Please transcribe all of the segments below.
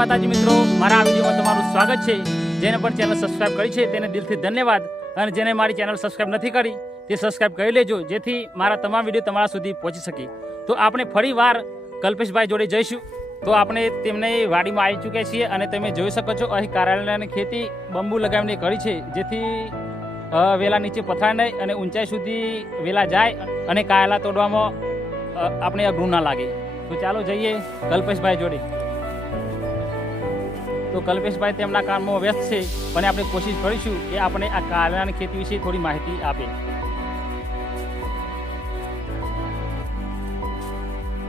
માતાજી મિત્રો, મારા આ વિડીયોમાં તમારું સ્વાગત છે. જેને પણ ચેનલ સબસ્ક્રાઈબ કરી છે તેને દિલથી ધન્યવાદ. અને જેને મારી ચેનલ સબસ્ક્રાઈબ નથી કરી, તે સબસ્ક્રાઈબ કરી લેજો, જેથી મારા તમામ વીડિયો તમારા સુધી પહોંચી શકે. તો આપણે ફરી વાર કલ્પેશભાઈ જોડે જઈશું. તો આપણે તેમને વાડીમાં આવી ચૂક્યા છીએ અને તમે જોઈ શકો છો, અહીં કાર્યાલયની ખેતી બંબુ લગાવીને કરી છે, જેથી વેલા નીચે પથરાય નહીં અને ઊંચાઈ સુધી વેલા જાય અને કાયલા તોડવામાં આપણે અઘરું ના લાગે. તો ચાલો જઈએ કલ્પેશભાઈ જોડે. કલ્પેશભાઈ તેમના કામમાં વ્યસ્ત છે. પણ આપણે કોશિશ કરીશું કે આપણે આ કાળાની ખેતી વિશે થોડી માહિતી આપે.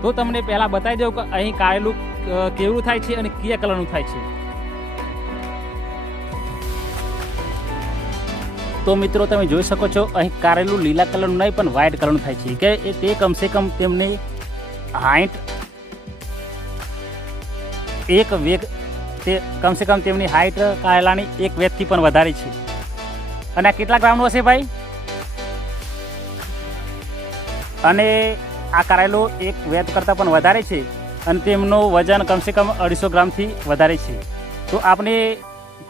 તો તમને પહેલા બતાવી દઉં કે અહીં કારેલું કેવું થાય છે અને કયા કલરનું થાય છે. તો મિત્રો તમે જોઈ શકો છો, અહીં કારેલું લીલા કલરનું નહીં, પણ વ્હાઇટ કલરનું થાય છે. કે તે કમસે કમ તેમની હાઈટ એક વેગ તે કમસે કમ તેમની હાઇટ કાયલાની એક વેદથી પણ વધારે છે. અને આ કેટલા ગ્રામનું હશે ભાઈ? અને આ કારેલો એક વેદ કરતાં પણ વધારે છે અને તેમનું વજન કમસે કમ અઢીસો ગ્રામથી વધારે છે. તો આપણે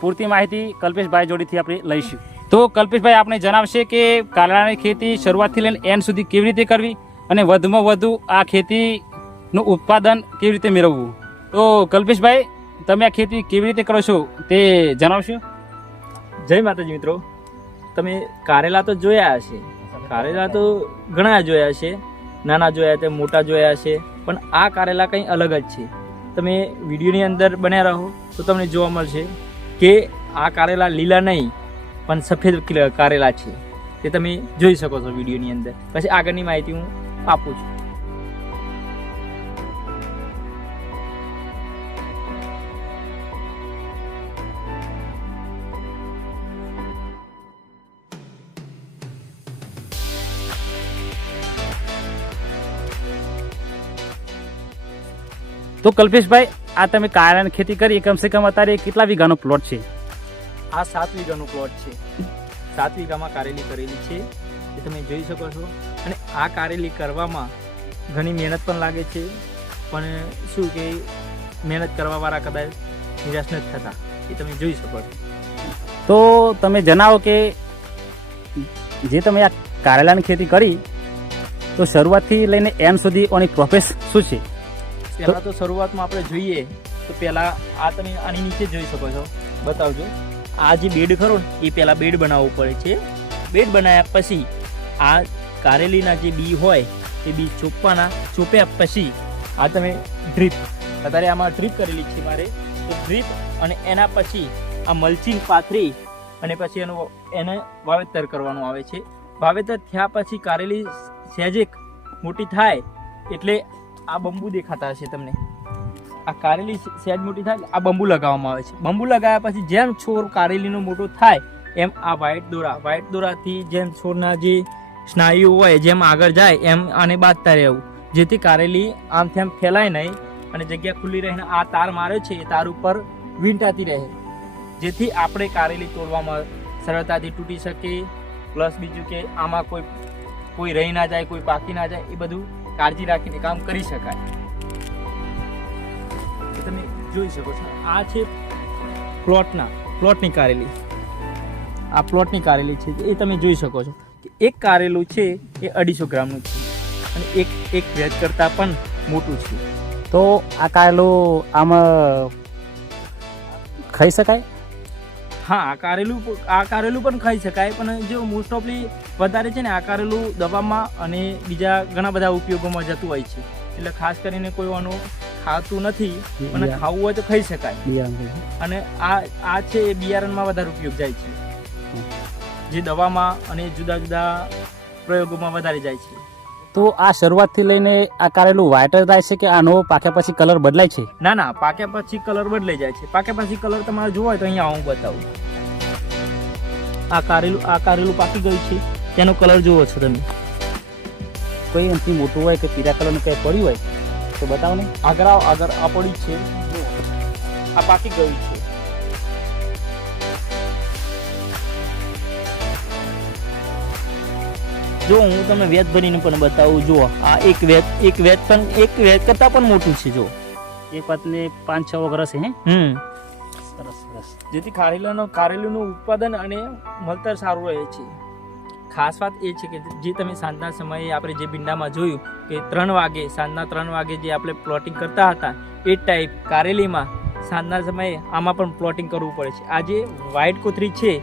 પૂરતી માહિતી કલ્પેશભાઈ જોડેથી આપણે લઈશું. તો કલ્પેશભાઈ આપણે જણાવશે કે કારેલાની ખેતી શરૂઆતથી લઈને એન્ડ સુધી કેવી રીતે કરવી અને વધુમાં વધુ આ ખેતીનું ઉત્પાદન કેવી રીતે મેળવવું? તો કલ્પેશભાઈ તમે આ ખેતી કેવી રીતે કરો છો તે જણાવશો? જય માતાજી મિત્રો. તમે કારેલા તો જોયા હશે. કારેલા તો ઘણા જોયા છે નાના જોયા છે મોટા જોયા છે પણ આ કારેલા કંઈ અલગ જ છે. તમે વિડીયોની અંદર બન્યા રહો તો તમને જોવા મળશે કે આ કારેલા લીલા નહીં, પણ સફેદ કારેલા છે. તે તમે જોઈ શકો છો વિડીયોની અંદર. પછી આગળની માહિતી હું આપું છું. તો કલ્પેશભાઈ આ તમે કાયરાની ખેતી કરી કમ કમસે કમ અત્યારે કેટલા વીઘાનો પ્લોટ છે? આ સાત વીઘાનો પ્લોટ છે. સાત વીઘામાં કારેલી કરેલી છે એ તમે જોઈ શકો છો. અને આ કારેલી કરવામાં ઘણી મહેનત પણ લાગે છે. પણ શું કે મહેનત કરવાવાળા કદાચ નિરાશ નથી થતા. એ તમે જોઈ શકો છો. તો તમે જણાવો કે જે તમે આ કારેલાની ખેતી કરી તો શરૂઆતથી લઈને એમ સુધી ઓની પ્રોસેસ શું છે? પહેલાં તો શરૂઆતમાં આપણે જોઈએ, તો પહેલાં આ તમે આની નીચે જોઈ શકો છો. બતાવજો. આ જે બેડ ખરો ને, એ પહેલાં બેડ બનાવવું પડે છે. બેડ બનાવ્યા પછી આ કારેલીના જે બી હોય, એ બી ચોપવાના, ચોપ્યા પછી આ તમે ડ્રીપ, અત્યારે આમાં ડ્રીપ કરેલી છે મારે. તો ડ્રીપ અને એના પછી આ મલ્ચિંગ પાથરી અને પછી એનું, એને વાવેતર કરવાનું આવે છે. વાવેતર થયા પછી કારેલી સહેજેક મોટી થાય, એટલે આ બંબુ દેખાતા હશે તમને. આ કારેલી સહેજ મોટી થાય આ બંબુ લગાવવામાં આવે છે. બંબુ લગાવ્યા પછી જેમ છોડ કારેલીનો મોટો થાય, એમ આ વ્હાઇટ દોરા વ્હાઇટ દોરાથી જેમ છોડના જે સ્નાયુઓ હોય, જેમ આગળ જાય, એમ આને બાંધતા રહેવું. જેથી કારેલી આમ થેમ ફેલાય નહીં અને જગ્યા ખુલ્લી રહીને આ તાર માર્યો છે, એ તાર ઉપર વીંટાતી રહે. જેથી આપણે કારેલી તોડવામાં સરળતાથી તૂટી શકે પ્લસ બીજું કે આમાં કોઈ કોઈ રહી ના જાય, કોઈ પાકી ના જાય, એ બધું કાળજી રાખીને કામ કરી શકાય. તમે જોઈ શકો છો, આ છે પ્લોટના, પ્લોટની કારેલી. આ પ્લોટની કારેલી છે, એ તમે જોઈ શકો છો એક કારેલું છે, એ અઢીસો ગ્રામનું છે અને એક એક વેજ કરતાં પણ મોટું છે. તો આ કારેલું આમાં ખાઈ શકાય? હા આ કારેલું આ કારેલું પણ ખાઈ શકાય પણ જો મોસ્ટ ઓફલી વધારે છે ને આ કારેલું દવામાં અને બીજા ઘણા બધા ઉપયોગોમાં જતું હોય છે. એટલે ખાસ કરીને કોઈ આનું ખાતું નથી અને ખાવું હોય તો ખાઈ શકાય. અને આ આ છે એ બિયારણમાં વધારે ઉપયોગ જાય છે. જે દવામાં અને જુદા જુદા પ્રયોગોમાં વધારે જાય છે. તો આ શરૂઆતથી લઈને આ કારેલું વ્હાઇટ જ થાય છે કે આનો પાક્યા પછી કલર બદલાય છે? ના ના પાક્યા પછી કલર બદલાઈ જાય છે. પાક્યા પછી કલર તમારે જોવો હોય તો અહીંયા હું બતાવું. આ કારેલું આ કારેલું પાકી ગયું છે. તેનો કલર જોવો છો તમે. કોઈ એમથી મોટું હોય કે પીળા કલરનું કંઈ પડ્યું હોય તો બતાવો ને. આગળ આગળ આ પડી છે. આ પાકી ગયું છે. જો હું તમને વેત ભરીને પણ બતાવું જો આ એક વેત એક વેત પણ એક વેત કરતાં પણ મોટું છે જો એક વાતને પાંચ છ વર્ષ હે? હમ. સરસ સરસ. જેથી કારેલાનો કારેલુનું ઉત્પાદન અને મળતર સારું રહે છે. ખાસ વાત એ છે કે જે તમે સાંજના સમયે આપણે જે બિંડામાં જોયું કે ત્રણ વાગે સાંજના ત્રણ વાગે જે આપણે પ્લોટિંગ કરતા હતા એ ટાઈપ કારેલીમાં સાંજના સમયે આમાં પણ પ્લોટિંગ કરવું પડે છે. આ જે વ્હાઇટ કોથરી છે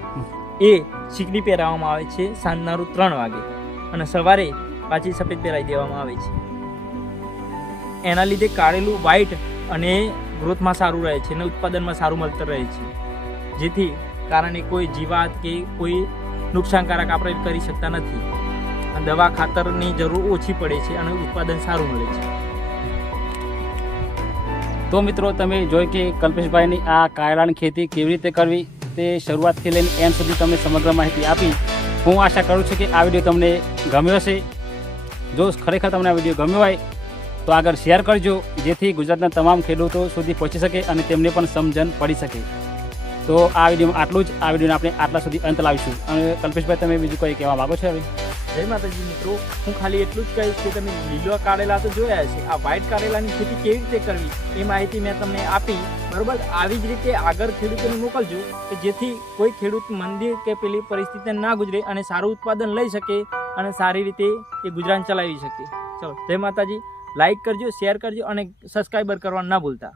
એ ચીકડી પહેરાવવામાં આવે છે સાંજના ત્રણ વાગે. અને સવારે પાછી સફેદ પહેરાવી દેવામાં આવે છે. એના લીધે કાળેલું વ્હાઇટ અને ગ્રોથમાં સારું રહે છે અને ઉત્પાદનમાં સારું મળતર રહે છે. જેથી કારણે કોઈ જીવાત કે કોઈ નુકસાનકારક આપણે કરી શકતા નથી. દવા ખાતરની જરૂર ઓછી પડે છે અને ઉત્પાદન સારું મળે છે. તો મિત્રો તમે જોઈ કે કલ્પેશભાઈની આ કાયરાની ખેતી કેવી રીતે કરવી તે શરૂઆતથી લઈને એમ સુધી તમને સમગ્ર માહિતી આપી. હું આશા કરું છું કે આ વીડિયો તમને ગમ્યો હશે. જો ખરેખર તમને આ વીડિયો ગમ્યો હોય, તો આગળ શેર કરજો, જેથી ગુજરાતના તમામ ખેડૂતો સુધી પહોંચી શકે અને તેમને પણ સમજણ પડી શકે. તો આ વિડીયોમાં આટલું જ. આ વિડીયોને આપણે આટલા સુધી અંત લાવીશું. અને કલ્પેશભાઈ, તમે બીજું કંઈ કહેવા માગો છો હવે? જય માતાજી મિત્રો, હું ખાલી એટલું જ કહીશ કે તમે લીલો કારેલા તો જોયા છે આ વ્હાઇટ કારેલાની ખેતી કેવી રીતે કરવી, એ માહિતી મેં તમને આપી. બરોબર? આવી જ રીતે આગળ ખેડૂતોને મોકલજો કે જેથી કોઈ ખેડૂત મંદિર કે પેલી પરિસ્થિતિ ના ગુજરે અને સારું ઉત્પાદન લઈ શકે અને સારી રીતે એ ગુજરાન ચલાવી શકે. ચલો, જય માતાજી. લાઈક કરજો શેર કરજો અને સબસ્ક્રાઈબર કરવા ના ભૂલતા.